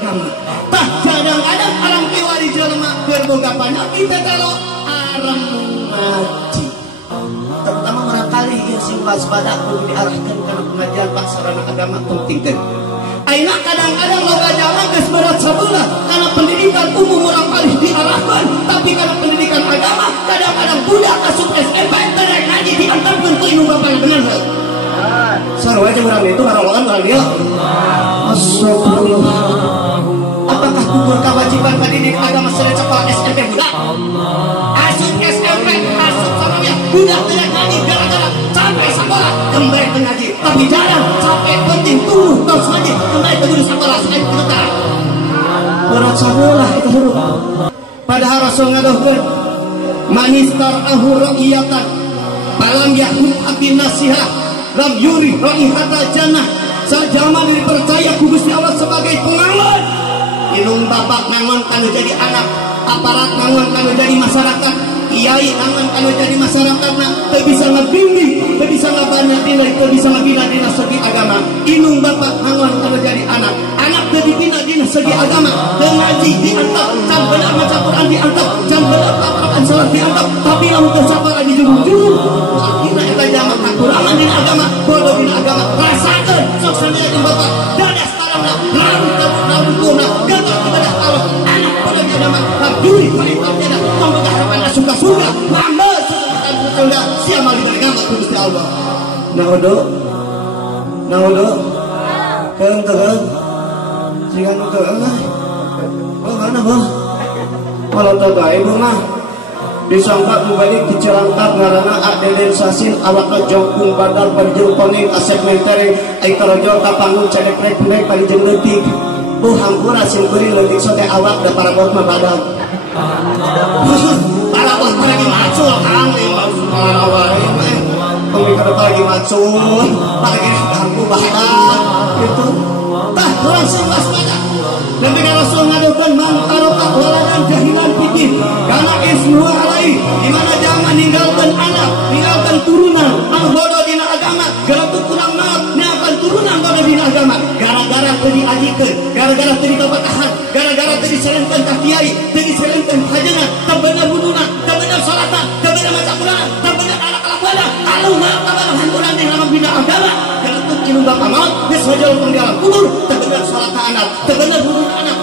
agama. Tah kadang-kadang alam kiwari jelema berboga penyakit kalau arang ngaji. Terutama barangkali yang sing waspada kudu diarahkan karena pengajian Pak sarana agama pentingkeun. Aina kadang-kadang loba jama geus berat sabeula karena pendidikan umum orang alih diarahkan, tapi karena pendidikan agama kadang-kadang budak asup SMP terek ngaji diantarkeun ku ibu bapak bener heuh. Sarua aja urang itu ngarolokan urang dia. Astagfirullah. Apakah gugur kewajiban pendidik agama sering sekolah SMP budak? Asup SMP, asup sarua budak terek ngaji gara-gara sampai sekolah kembali ke ngaji, tapi jarang sampai penting tunggu terus ngaji kembali ke guru sekolah sekali kita berat sabelah itu huruf. Padahal Rasul ngadohkeun manistar ahuriyatan palam yakun abin nasihah lam yuri raihata jannah. Sajama dipercaya ku Gusti Allah sebagai pengawan. Inung bapak ngangon kanu jadi anak, aparat ngangon kanu jadi masyarakat, kiai ngangon kanu jadi masyarakat teu bisa ngabimbing, teu bisa ngabana dina, teu bisa ngabina dina segi agama. Inung bapak ngangon kanu jadi anak, anak teu dibina dina segi agama, teu ngaji diantap, can bener maca Quran diantap, can bener paparan salat diantap, tapi lamun teu sabar di jurung-jurung. Akhirna eta jama kakurangan dina agama, bodoh dina agama. Rasakeun sok sampeyan jeung bapak dadas tarana larung gagal ibadah Allah, anak bodoh di agama, habis perintah dia membuka harapan suka surga, mamba surga, siapa di agama Gusti Allah. Naodo, keung teung, jika nu teung oh mana boh, kalau teu ibu mah disangka kembali dicerangkat ngarana Adenin Sasin awakna jongkung badal berjul koning asep menteri ai karojol kapangun cedek rek nek kali jeung leutik bu hampura sing beuring leutik sote awak da para bot mah badal para bot lagi macul kang awak pemi kada lagi macul lagi ganggu badal itu tah urang sing waspada. Dan dengan Rasul ngadohkeun man taroka waladan jahilan pikir karena ismu alai di mana jangan ninggalkan anak, ninggalkan turunan anu bodoh dina agama, gara-gara kurang maaf neakan turunan bodoh dina agama, gara-gara teu diajikeun, gara-gara teu ditobatahan, gara-gara teu diselenkeun ka kiai, teu diselenkeun ka hajeunna, teu bener wuduna, teu bener salatna, teu bener maca Quran, teu bener alak-alakna, aluna kabar hancuran dina bina agama. Inung bapak maut geus hajal pang di alam kubur, teu bener salat anak, teu bener wuduna anak,